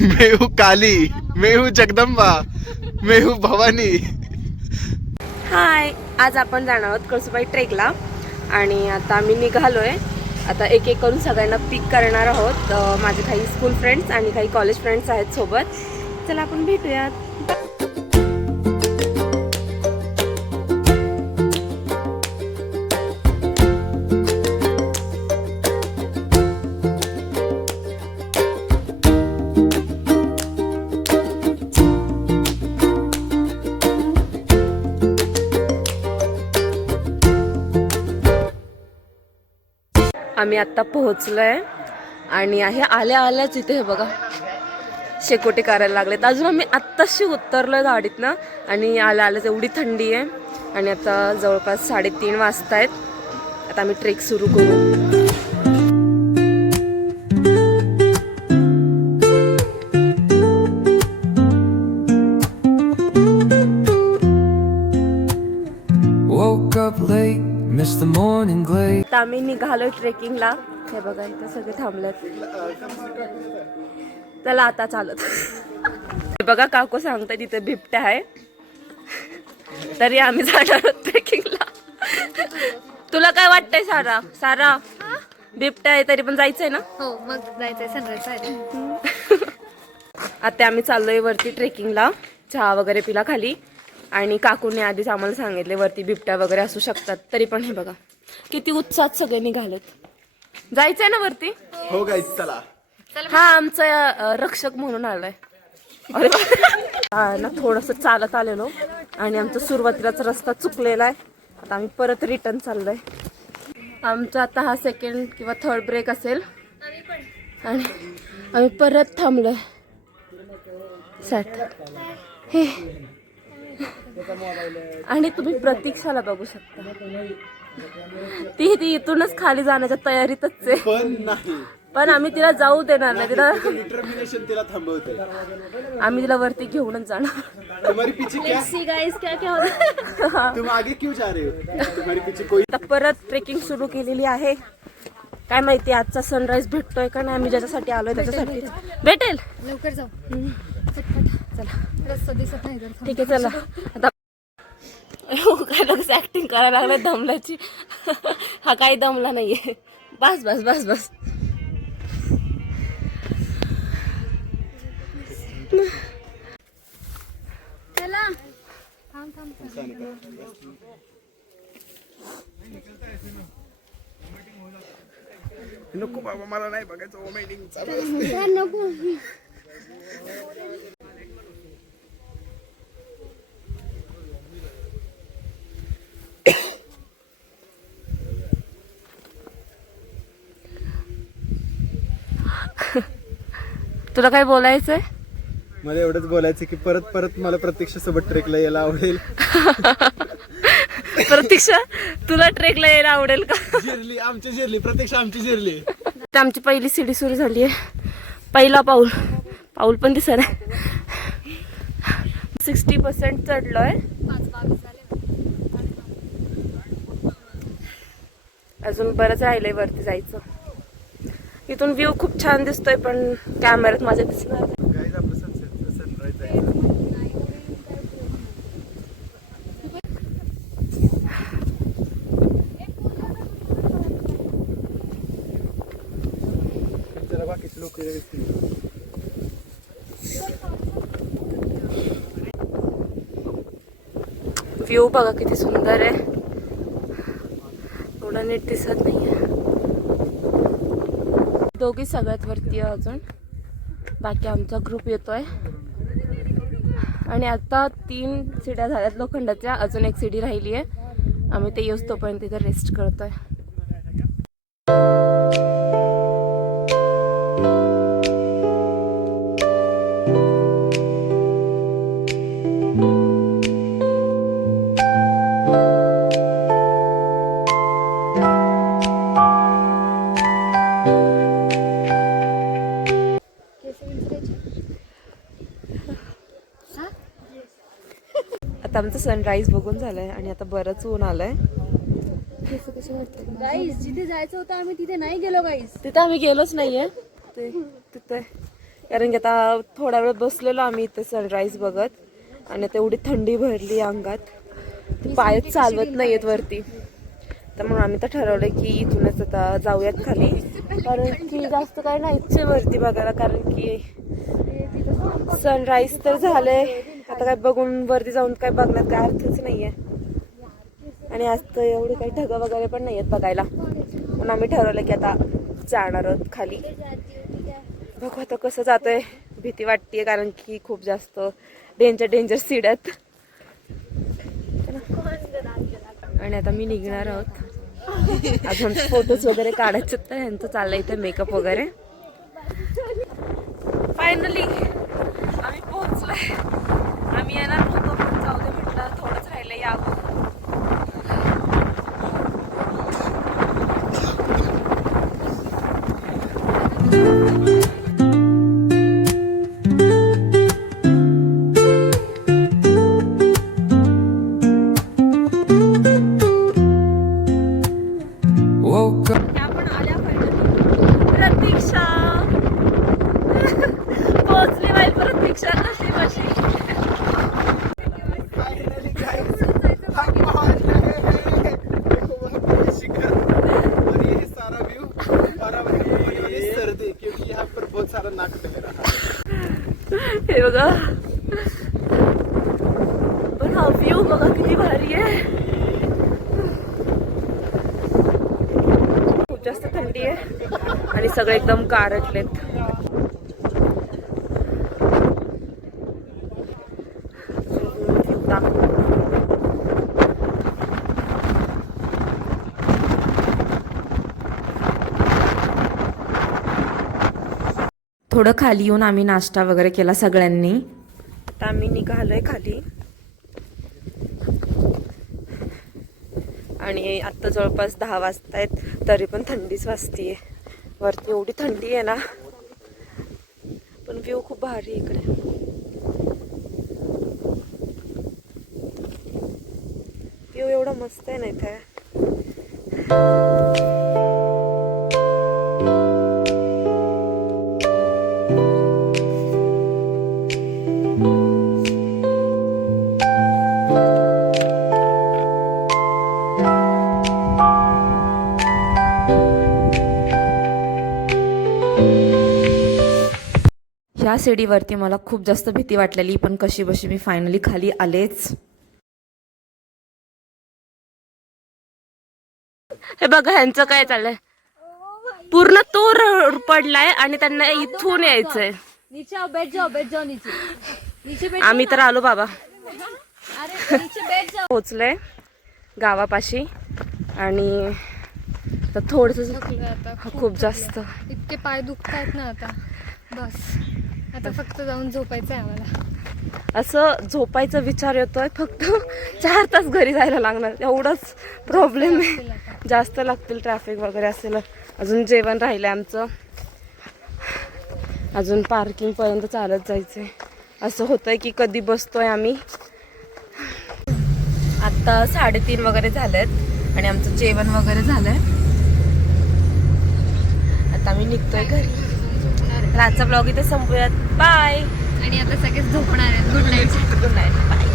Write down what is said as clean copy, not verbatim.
मैं हूँ काली, मैं हूँ जगदंबा, मैं हूँ भवानी. हाय, आज आपण जाणार आहोत कळसुबाई ट्रेकला आणि आता आम्ही निघालोय. आता एक एक करून सगळ्यांना पिक करणार आहोत. माझे काही स्कूल फ्रेंड्स आणि काही कॉलेज फ्रेंड्स आहेत सोबत. चला आपण भेटूयात. आम्ही आता पोहोचलोय आणि आहे आल्या आल्याच इथे हे बघा शेकोटी करायला लागलेत. अजून आम्ही आत्ताशी उतरलोय गाडीतनं आणि आल्या आल्याच एवढी थंडी आहे आणि आता जवळपास 3:30 वाजतायत. आता आम्ही ट्रेक सुरू करू. आता आम्ही निघालोय ट्रेकिंगला. हे बघा इथं सगळे थांबलेत. चला आता चालत. बघा काकू सांगताय तिथे बिबट्या आहे तरी आम्ही जाणार आहोत ट्रेकिंगला. तुला काय वाटतंय सारा? सारा बिबट्या आहे तरी पण जायचंय ना? हो मग जायचंय सनराईज. आता आम्ही चाललोय वरती ट्रेकिंगला. चहा वगैरे पिला खाली आणि काकूने आधीच आम्हाला सांगितले वरती बिबट्या वगैरे असू शकतात. तरी पण हे बघा किती उत्साहात सगळे निघालेत. जायचंय ना वरती? हो गाईस चला. हा आमचा रक्षक म्हणून आलाय. अरे ना थोडस चालत आलेलो आणि आमचा सुरुवातीलाच रस्ता चुकलेला आहे. आता आम्ही परत रिटर्न चाललोय. आमचा आता हा 2nd किंवा 3rd ब्रेक असेल आणि आम्ही परत थांबलोय. सॅट हे आणि तुम्ही प्रतीक्षाला बघू शकता. ती इथूनच खाली जाण्याच्या तयारीतच आहे. पण नाही, पण आम्ही तिला जाऊ देणार नाही. तिला थांबवते. आम्ही तिला वरती घेऊनच जाणार. तुम्हारी पीछे क्या? सी गाइस क्या क्या होता? तुम आगे क्यों जा रहे हो? तुम्हारी पीछे कोई. आता परत ट्रेकिंग सुरू केलेली आहे. काय माहिती आजचा सनराईज भेटतोय का नाही. आम्ही ज्याच्यासाठी आलोय त्याच्यासाठी भेटेल. लवकर जाऊ. चला रस्ता दिसत नाही तर. ठीक आहे चला. आता काय लगेच ऍक्टिंग करायला लागलाय दमल्याची. हा काही दमला नाहीये. बस बस बस बस. चला थांब थांब. नको बाबा मला नाही बघायचं. ओमेटिंग चालू असते. नको. तुला काय बोलायचंय? मला एवढंच बोलायचं की परत परत मला प्रत्यक्षासोबत ट्रेकला यायला आवडेल. प्रतीक्षा तुला ट्रेकला यायला आवडेल का? जिरली आमची जिरली प्रत्यक्षा आमची जिरली. तर आमची पहिली सीडी सुरू झाली आहे. पहिला पाऊल पण दिसत आहे. 60% चढलोय. अजून बरंच राहिलंय वरती जायचं. इथून व्ह्यू खूप छान दिसतोय पण कॅमेऱ्यात माझ्या दिसणार नाही. गाईज आपलं सनराईज आहे. जरा बाकीचे लोक व्ह्यू बघा किती सुंदर आहे. एवढं नीट दिसत नाहीये. दोघी सगळ्यात वरती आहे अजून. बाकी आमचा ग्रुप येतोय आणि आता 3 सीड्या झाल्यात लोखंडाच्या. अजून एक सीडी राहिली आहे. आम्ही ते येऊस तोपर्यंत तिथे रेस्ट करतोय. आता आमचं सनराईज बघून झालंय आणि आता बरंच ऊन आलंय. गाईस जिथे जायचं होतं आम्ही तिथे नाही गेलो गाईस. तिथे आम्ही गेलोच नाहीये. तिथे कारण की आता थोडा वेळ बसलेलो आम्ही इथे सनराईज बघत आणि आता एवढी थंडी भरली अंगात पाय चालवत नाहीयेत वरती. तर म्हणून आम्ही तर ठरवलं की इथूनच आता जाऊयात खाली, कारण की जास्त काही नाहीच वरती बघायला, कारण की सनराईज तर झालंय. आता काय बघून वरती जाऊन काय बघण्यात काय अर्थच नाहीये. आणि आज तर एवढे काही ढगं वगैरे पण नाहीयेत बघायला, म्हणून आम्ही ठरवलं की आता जाणार आहोत खाली. बघू आता कसं जातोय. भीती वाटतेय कारण की खूप जास्त डेंजर सीड्यात. आणि आता मी निघणार आहोत. अजून फोटोज वगैरे काढायचे तर ह्यांचं चाललंय इथे मेकअप वगैरे. फायनली आम्ही पोहोचलोय. आम्ही येणार नव्हतो पण जाऊ दे म्हटलं, थोडंच राहिलं यावं. आपण आल्या फायनली. प्रतीक्षा पोहोचली बाई. प्रतीक्षा कशी कशी सारा व्यू सर्दी, क्योंकि यहाँ पर बहुत सारा नाक बह रहा. हे बघा, पण हा व्ह्यू बघा किती भारी आहे. खूप जास्त थंडी आहे आणि सगळे एकदम गारटलेत. थोडं खाली येऊन आम्ही नाश्ता वगैरे केला सगळ्यांनी. आता आम्ही निघालोय खाली आणि आता जवळपास 10 वाजतायत, तरी पण थंडीच वाजतीये. वरती एवढी थंडी आहे ना, पण व्ह्यू खूप भारी आहे इकडे. व्ह्यू एवढा मस्त आहे ना इथे. ह्या सीडीवरती मला खूप जास्त भीती वाटलेली, पण कशी बशी मी फायनली खाली आलेच. हे बघा ह्यांचं काय चाललंय. पूर्ण तो पडलाय आणि त्यांना इथून यायचंय. नीचे आओ, बैठ जाओ नीचे. नीचे बैठ. आम्ही तर आलो बाबा. अरे नीचे बैठ जाओ. पोहोचलोय गावापाशी आणि थोडस आता खूप जास्त इतके पाय दुखतायत ना आता. बस आता फक्त जाऊन झोपायचं आहे आम्हाला. असं झोपायचा विचार येतोय. फक्त 4 तास घरी जायला लागणार एवढंच प्रॉब्लेम आहे. जास्त लागतील, ट्रॅफिक वगैरे असेल. अजून जेवण राहिलंय आमचं, अजून पार्किंग पर्यंत चालत जायचंय. असं होतंय की कधी बसतोय आम्ही. आता 3:30 वगैरे झालेत आणि आमचं जेवण वगैरे झालंय. आता आम्ही निघतोय घरी. आजचा ब्लॉग इथे संपूयात. बाय. आणि आता सगळेच झोपणार आहेत. Good night. Good night. Bye.